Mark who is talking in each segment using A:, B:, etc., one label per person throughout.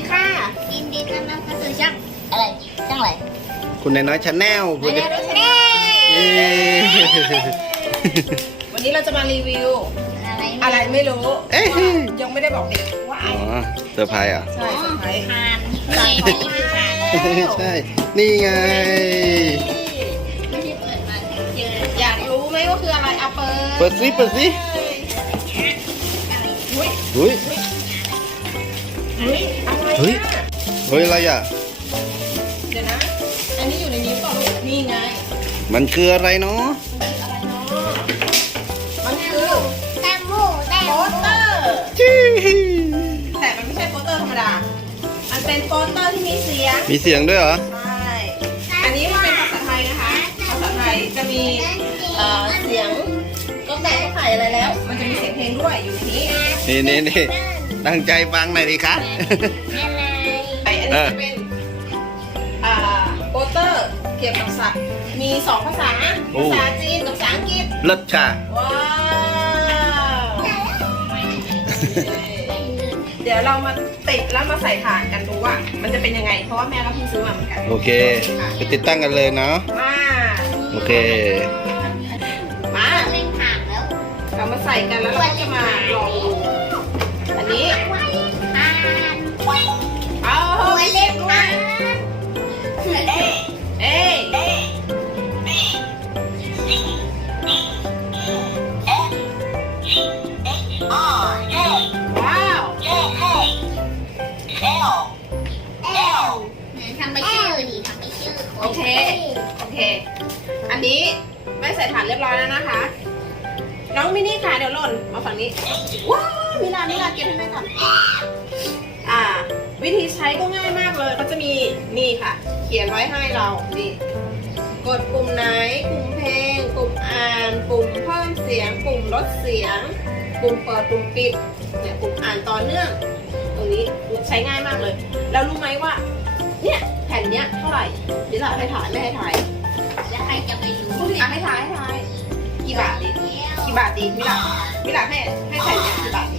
A: ค่ะ
B: ยินดีต้อนรับเข้าสู่ช่องอะไรช่องอะไร
C: คุณนายน้อยชาแนลคุณจะ
B: แน่
A: วันนี้เราจะมารีวิว
B: อะไร
A: ไม่รู้
C: เอ๊ะ
A: ยังไม่ได้บอกเด็กว่า
C: อ๋
A: อะไร
C: อเซอร์ไพรส์เหรอ่ะ
A: ใช่เซอร์ไพรส์
B: ทานนี่ทาน
C: ใช่ นี่ไง
B: ไม่ได้เปิดมาเจอ
A: อยากรู้ไหมว่าคืออะไรเอาเปิด
C: เปิดสิ
A: อุ้ย
C: เฮ้ย
A: อุ้ยอะไร
C: เฮ้ย
A: อะ
C: เฮ้ยอะไรอ่ะ
A: เดี๋ยวนะ อันนี้อยู่ในนี้เปล่าลูกนี่ไง
C: มันคืออะไรเนาะ
A: อะไรเนาะมันคือ
B: แตงโมแตง
A: โป
B: โม
A: สเตอร์
C: จี้
A: แต่มันไม่ใช่โปสเตอร์ธรรมดา มันเป็นโปสเตอร์ที่มีเสียง
C: มีเสียงด้วยเหรอ
A: ใช่ อันนี้มันเป็นภาษาไทยนะคะ ภาษาไทยจะมีเสียงก็แต่ก็ไข่อะไรแล้ว มันจะมีเสียงเพลงด้วยอยู่ในนี้
C: นี่ตั้งใจฟังหน่อยดิคะ
B: อะไร
A: ไออันนี้จะเป็นโปสเตอร์เกี่ยวกับสัตว์ มี2ภาษา ภาษาจีนกับภาษาอังกฤษ
C: เลิศค่ะ
A: ว้าว เดี๋ยวเรามาติดแล้วมาใส่ถ่านกันดูว่า มันจะเป็นยังไง เพราะว่าแม่ก็เพิ่งซื้อมาเหมือนกัน
C: โอเค ไปติดตั้งกันเลยเนาะ
A: มา
C: โอเค
A: มา
B: เล่นผ่านแล้ว
A: เรามาใส่กันแล้วเราก็จะมาลองดู อันนี้
B: ทาน
A: เอา
B: ตัวเล็กมาก
A: เอ้ยว้าว
B: ทำไปชื่อดิทำไปชื่อ
A: โอเค โอเค อันนี้ไม่ใส่ถ่านเรียบร้อยแล้วนะคะ น้องมินี่ค่ะเดี๋ยวหล่นมาฝั่งนี้ ว้าวมิลาเก็บให้แม่ก่อน วิธีใช้ก็ง่ายมากเลยก็จะมีนี่ค่ะ เขียนไว้ให้เรา นี่ กดปุ่มไหน ปุ่มเพลง ปุ่มอ่าน ปุ่มเพิ่มเสียง ปุ่มลดเสียง ปุ่มเปิด ปุ่มปิด เนี่ย ปุ่มอ่านต่อเนื่อง ตรงนี้ใช้ง่ายมากเลย แล้วรู้ไหมว่า เนี่ย แผ่นเนี้ยเท่าไหร่มิลาให้ถ่ายไม่ให้ถ่าย
B: แล้วใครจะไปรู้
A: ให้ถ่ายกี่บาทดี กี่บาทดีมิลาให้แผ่นเนี้ยกี่บาทดี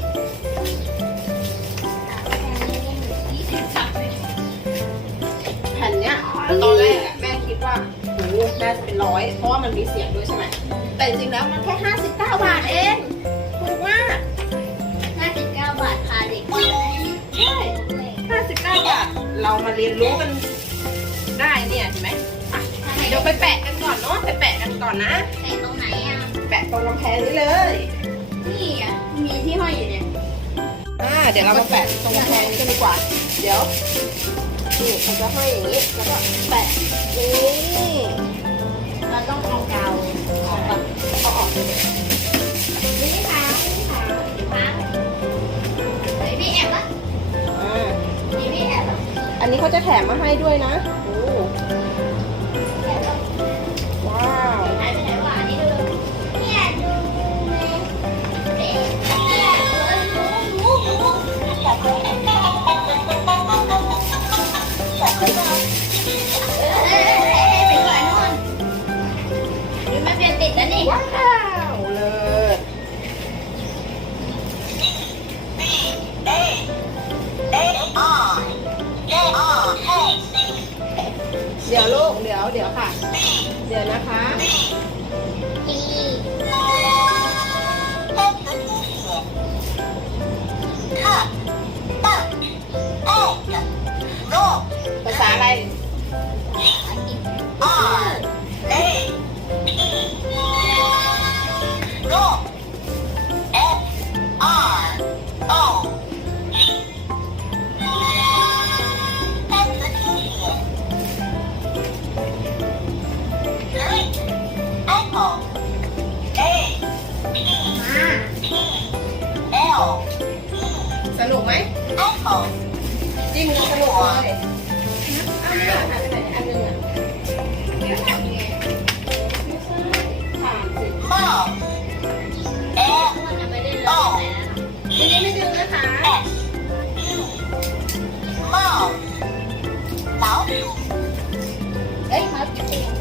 A: แผ่นเนี้ยตอนแรกแม่คิดว่าโอ้น่าจะเป็น100เพราะว่ามันมีเสียงด้วยใช่ไหมแต่จริงๆแล้วมันแค่59 บาทเองถูกมาก
B: 59 บาทพาเด็ก
A: ใช่59 บาทเรามาเรียนรู้กันได้เนี่ยเห็นไหมอ่ะเดี๋ยวไปแปะกันก่อนเนาะไปแปะกันก่อนนะ
B: แต่ตรงไหนอ่ะ
A: แปะตรงกำแพงนี้เลย
B: นี่อ่ะมีที่ห้อยอยู่เนี่ย
A: เดี๋ยวเรามาแปะตรงกำแพงนี้กันดีกว่า เดี๋ยวนี่เขาจะให้อย่างนี้แล้วก็แปะนี่
B: เราต้องเอากาวออกก่อน
A: เอาออกเลย
B: นี่ค่ะพี่แอบปะ
A: อ่า
B: พี่แอบปะ
A: อันนี้เขาจะแถมมาให้ด้วยนะโอ้
B: แอบปะ
A: ว้าว
B: หายไปไหนวะนี่ดูเนี่ยดูเลยเอ๊ะหมูไปก่อนนู่นดูมันเปลี่ยนติดแล้วนี่
A: ว้าวเลยเดี๋ยวลูกเดี๋ยวค่ะ เดี๋ยวนะคะ ภาษาอะไร สนุกไหมจริงสนุกเลยหายไปไหนอันนึงอ่ะไม่ใช่ถามสิไม่ดึงนะคะ
B: เอ้ยครับ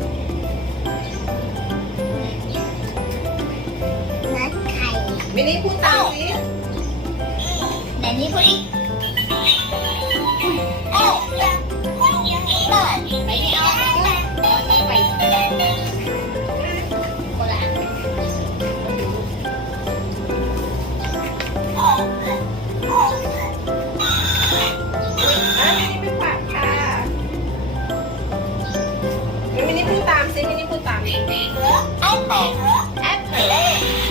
B: นัดไข่
A: มินิพูดตามสิ
B: แต่นี่พอดี
A: อันนี้ไม่ปากค่ะมินิพูดตามซิมินิพูดตามแอปเปิ้ลแอปเปิ้ล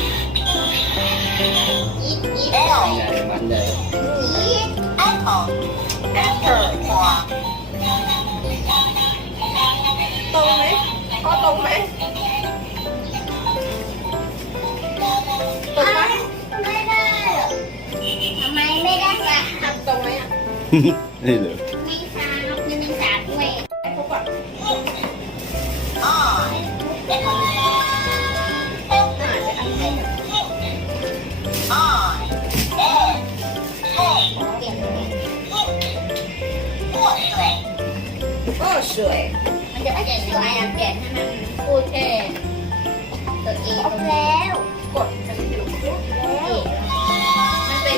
C: ใหญ่มันใหญ่
A: ตรงไหมพ่อตรงไหมตรงไหม
B: ไม่ได้ทำไมไม่ได้ล่ะ
A: ตรงไหมอ่ะ
C: นี่เลย
B: ไม่ทราบนี่มันสาดด้วย
A: ไอ้พวกก่อนก็สวย
B: มันจะไม่เจ็บตัวอย่างแกะให้มันพูดแค่ตัวเองตรงนี้แล้ว
A: กดอันนี้ดูแล้ว
B: มันเป็น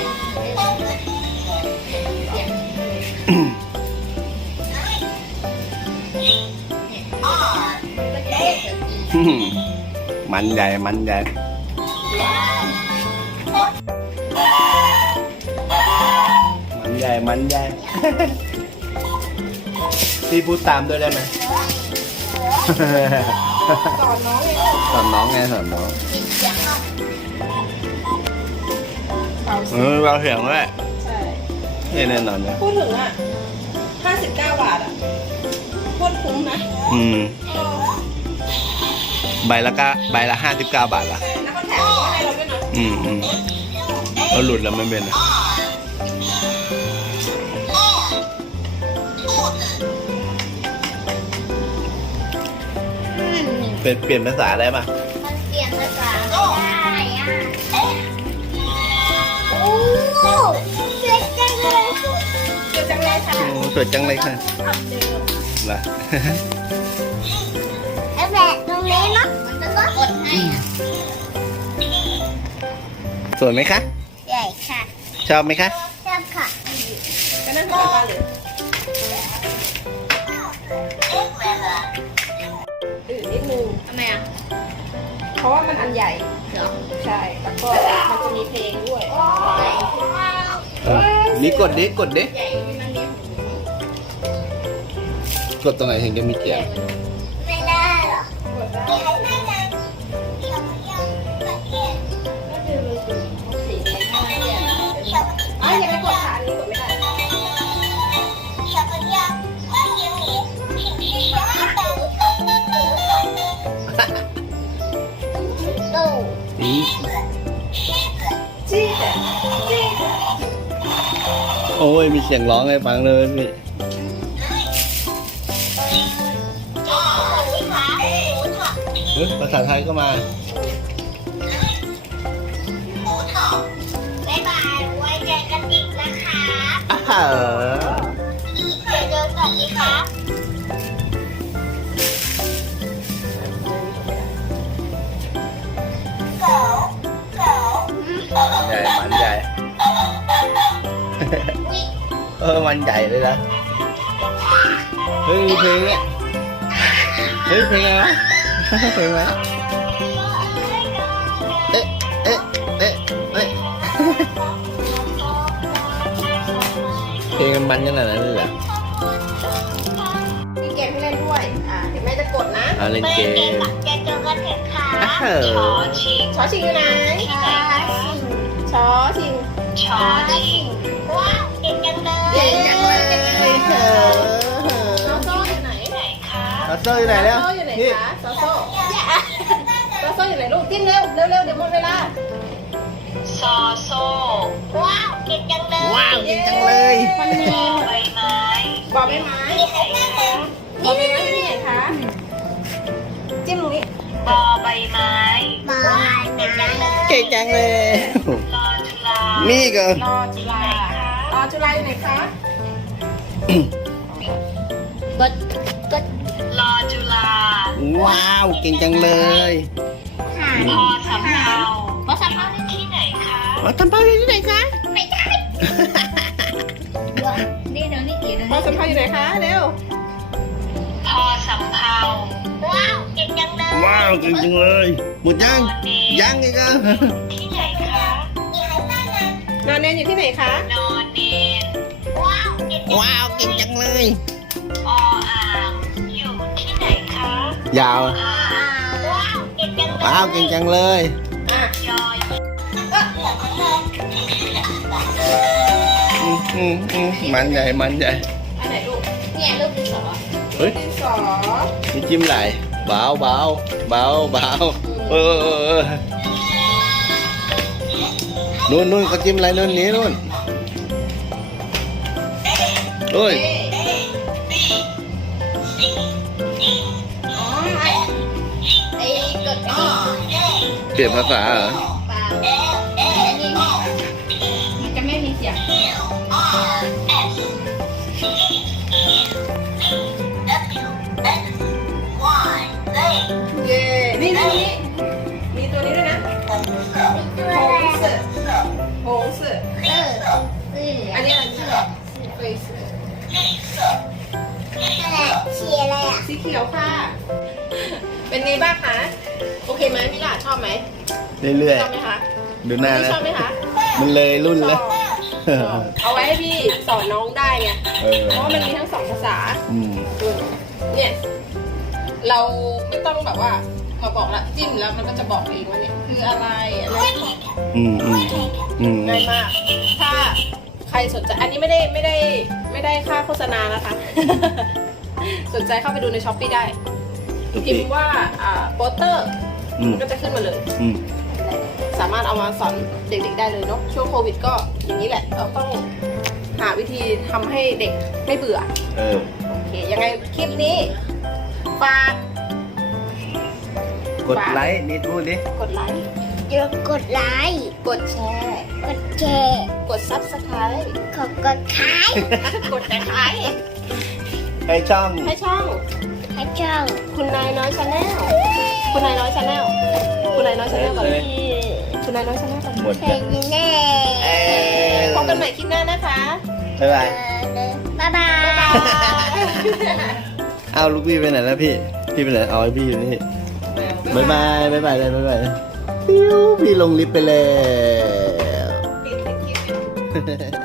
B: เสียงมันจะเจ็บตัวเอง
C: มันใหญ่มันใหญ่มันใหญ่มันใหญ่ พี่พูดตามด้วยได้ไหม
A: สอนน้องเลย
C: สอนน้องไงสอนน้อง
B: ปิดเสียงเนาะ
C: เราเสียงด้วย
A: ใช่
C: นี่แน่นอนนะ
A: พูดถึงอ่ะ59 บาทอ่ะโคตรคุ้มนะ
C: ใบละ59 บาทละ
A: แล้วก็แถมให้เราด้วยนะ
C: เราหลุดแล้วไม่เป็นอะเปลี่ยนภาษาได้ปะ
B: มันเปลี่ยนภาษาไม่ได้อ่ะโอ้เจ๋งจังเลย
A: เกิดจังเลยค่ะ
C: โอ้สวยจังเลยค่ะ
A: อัพเดิม
C: ล่ะ
B: ไอ้แบบตรงนี้เนาะมันจะต้องกดให้อ่ะ
C: สวยไหมคะ
B: ใหญ่ค่ะ
C: ชอบไหมคะ
B: ชอบค่ะ
A: ก็นั่งทำบ้านเลยนิดนึง
B: ทำไมอ่ะ
A: เพราะว่ามันอันใหญ่
B: เหรอ
A: ใช่ แล้วก็มันจะมีเพลงด้วย
C: นี่กดดิกดดิ
B: ใหญ่มันมีหู
C: กดตรงไหนถึงจะมีเสียง
B: ไม่ได้หรอ
A: กดได้
B: ไม่ได้ก็คือสีแดงไม่ได้
A: อ๋ออย่าไปกดค่ะอันนี้กดไม่ได้
B: ตู้
C: นี่
A: จี้แต่จี้
C: โอ้ยมีเสียงร้องให้ฟังเลยพี่เฮ้ยภาษาไทยก็มา
B: บ๊ายบายไว้เจอกันอีกนะคะ
C: อ้าว
B: เดี๋ยวเจอกันอีกครับ
C: ใหญ่มันใหญ่ มันใหญ่เลยนะเฮ้ยมีเพลงเนี่ยเฮ้ยเพลงอะไรวะเพลงอะไรเอ๊ะเอ๊ะเอ๊ะเอ๊ะเพลงมันขนาดนั้นเลยเหรอ
A: มีเกมให้เล่นด้วย เดี๋ยวแม่จะกดนะ
C: เอาเล่นเกม
B: จะเจอกันเถอะค่ะ
C: อ้าว
A: ช้อชิงอยู่ไหน ช้อชิง
B: ชอชิงว้าวเก่งจังเลย
A: เก่งจังเลยเก่งจังเลยเถอะซอโซ่อยู่ไหน
C: ซอโซ่อยู่ไหนแล้ว
A: ซอโซ่อยู่ไหน
C: นี่
A: คะซอโซ่ซอโซ่อยู่ไหนลูกจิ้มเร็วเร็วเร็วเดี๋ยวหมดเวลา
B: ซอโซว้าวเก่งจังเลย
C: ว้าวจริงจังเลย
A: มันมี
B: ใบไม้
A: บอกใบไม้บอกใบไม้อยู่ที่ไหนคะ จิ้มตรงนี้
B: บอใบไม้ว้าวเก่งจังเลย
C: เก่งจังเลย
B: รอจุฬา
C: นี่ก็
A: รอจุฬารอจุฬาอยู่ไหนคะ
B: กดรอจุฬา
C: ว้าวเก่งจังเลย
B: พอสำเภาพอสำเภาที่ไหนคะ
C: ทำเป้าที่ไหนคะ
B: ไม่ได้นี่เดี๋ยวนี่อีก
A: พอสำเภาอยู่ไหนคะเร็ว
B: พอสำเภาว้าวเก่งจังเลย
C: ว้าวจริงๆเลยหมดยังยังอีกอ่ะ
B: ที่ไหนคะ
A: นอนเนนอยู่ที่ไหนคะ
B: นอนเนนว้าวเก่งจัง
C: ว้าวเก่งจังเลย
B: ออ่างอยู่ที่ไหนคะ
C: ยาว
B: ว้าวเก่งจังเลย
C: ว้าวเก่งจังเลย
A: อ่ะ
B: ยอย
C: มันใหญ่มันใหญ่
A: อันไหนลูก
B: เนี่ยลูกดินสอ
C: เฮ้ย
A: ดินสอ
C: มีจิ้มไหลเบาเบาเบาเบานู่นเขาจิ้มอะไรนู่นนี้นู่นโอ้ย
A: เอ๊ะอ๋อไอ้กดนี่
C: เปลี่ยนภาษาเหรอ
A: เปล่ามันจะไม่มีเสียงเย้นี่มีตัวนี้ด้วยนะโฮงสึโฮงสึอันนี้อะไรชื่อเฟยสึ
B: ชีอะไรอ่ะ
A: สีเขียวค่ะ เป็นไงบ้างคะ โอเคไหมมิลาชอบไหม
C: เรื่อย
A: ชอบไหมคะ
C: ๆดูหน้า
A: ไม่
C: แล้ว
A: ชอบไหมคะ
C: มันเลยรุ่นแล้ว
A: เอาไว้ให้พี่สอนน้องได้ไง
C: เออ
A: เพราะว่ามันมีทั้งสองภาษา
C: อืม
A: เนี่ย เราไม่ต้องแบบว่ามาบอกละจิ้มแล้วมันก็จะบอกเองว่าเนี่ยคืออะไรอะไร ง่ายมาก ถ้าใครสนใจ อันนี้ไม่ได้ค่าโฆษณานะคะ สนใจเข้าไปดูในช้อปปี้ได้ พิมพ์ว่าโปสเตอร์ มันก็จะขึ้นมาเลย สามารถเอามาสอนเด็กๆได้เลยเนาะ ช่วงโควิดก็อย่างนี้แหละ เราต้องหาวิธีทำให้เด็กไม่เบื่อ
C: เออ
A: โอเค ยังไงคลิปนี้ฝาก
C: กดไลค์นิดพูดดิ
A: กดไลค์
B: เดี๋ยวกดไลค์
A: กดแชร์
B: กดแชร์
A: กด Subscribe
B: กดขาย
A: กดแต่ไคร้
C: ให้ช่อง
A: ให้ช่อง
B: ให้ช่อง
A: คุณนายน้อยชาแนลคุณนายน้อยชาแนลคุณนายน้อยชาแนลก่อนเลยคุณนายน้อยชาแนลก่อน
C: หมด
B: เพ
C: แล้
B: ล
C: ว
B: งแน่
A: พบกันใหม่คลิปหน้านะคะ
C: บ๊ายบาย
B: บ๊ายบาย
A: บ๊ายบาย
C: เอาลูกพี่ไปไหนแล้วพี่ พี่ไปไหนเอาไอ้พี่อยู่นี่บ๊ายบายบ๊ายบายเลยบ๊ายบายเลยปิ้วพี่ลงลิฟต์ไปแล้ว
A: ปิดคลิป